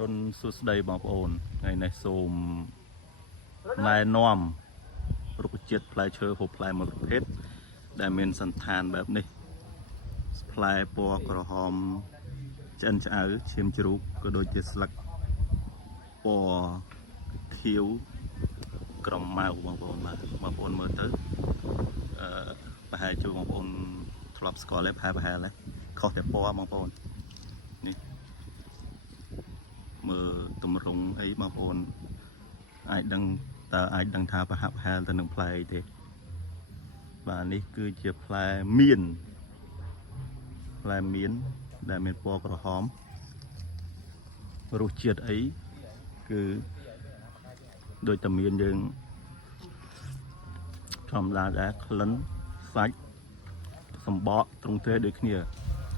រុនសួស្តីបងប្អូនថ្ងៃនេះសូមណែនាំរុក្ខជាតិផ្លែឈើហូបផ្លែមួយប្រភេទដែលមានសន្តានបែបនេះផ្លែពណ៌ក្រហមឆ្អិនឆ្អៅឈាមជ្រូកក៏ដូចជាស្លឹកពណ៌ខៀវក្រម៉ៅបងប្អូនបាទបងប្អូនមើលទៅប្រហែលជួបងប្អូនធ្លាប់ស្គាល់ទេប្រហែលទេខុសតែពណ៌បងប្អូននេះមើលទម្រង់អីបងប្អូនអាចដឹងថាប្រហាក់ប្រហែលទៅនឹងផ្លែអីទេបាទនេះគឺជាផ្លែមៀនដែលមានពណ៌ក្រហមរសជាតិអីគឺដូចតែមានយើងធម្មតាដែរក្លិនសាច់សម្បកទ្រង់ទ្រាយដូចគ្នា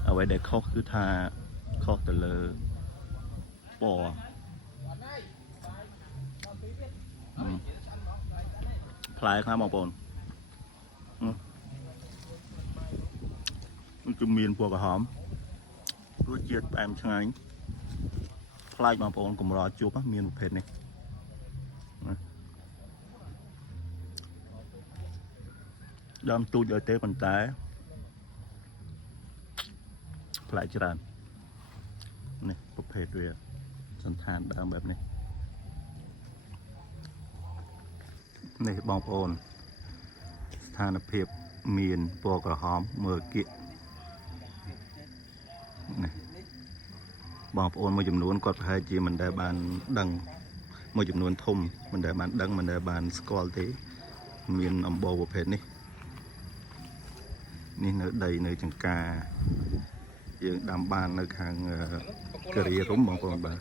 អ្វីដែលខុសគឺថាខុសទៅលើពណ៌ផ្លែខ្លះបងប្អូនគឺមានពណ៌ក្រហមរសជាតិផ្អែមឆ្ងាញ់ប្លែកបងប្អូនកម្រជួបមានប្រភេទនេះដើមទូចឲ្យទេប៉ុន្តែផ្លែច្រើននេះប្រភេទវាសន្តានដើមបែបនេះនេះបងប្អូនស្ថានភាពមានពណ៌ក្រហមមើលគៀកនេះបងប្អូនមួយចំនួនគាត់ប្រហែលជាមិនដែលបានដឹងមួយចំនួនធំមិនដែលបានដឹងមិនដែលបានស្គាល់ទេមានអំបោប្រភេទនេះនៅដីនៅចង្ការយើងដាំបាននៅខាងគិរីរំបងប្អូនបាទ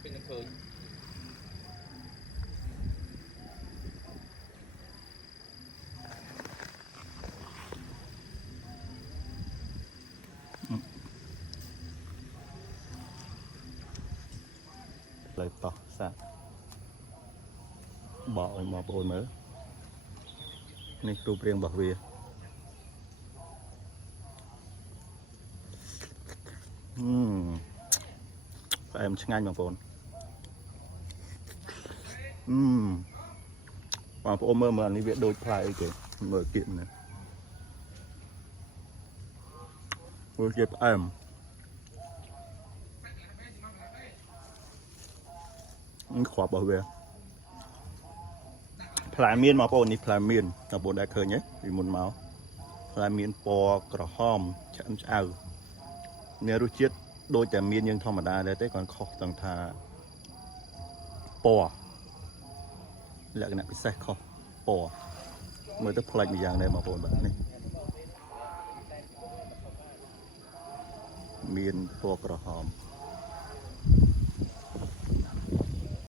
លើតោះសាបកឲ្យបងប្អូនមើលនេះរូបរាងរបស់វាផ្អែមឆ្ងាញ់បងប្អូនបងប្អូនមើលអានេះវាដូចផ្លែអីគេមើលគៀកណាវាជាផ្អែមខ្វប់របស់វាផ្លែមៀនបងប្អូននេះផ្លែមៀនបងប្អូនដែលឃើញទេពីមុនមកផ្លែមៀនពណ៌ក្រហមឆ្អិនឆ្អៅមានរសជាតិដូចតែមានយើងធម្មតាដែរទេគាត់ខុសទាំងថាពណ៌លក្ខណៈពិសេសខុសពណ៌មើលទៅប្លែកម្យ៉ាងដែរបងប្អូនបាទនេះមានពណ៌ក្រហម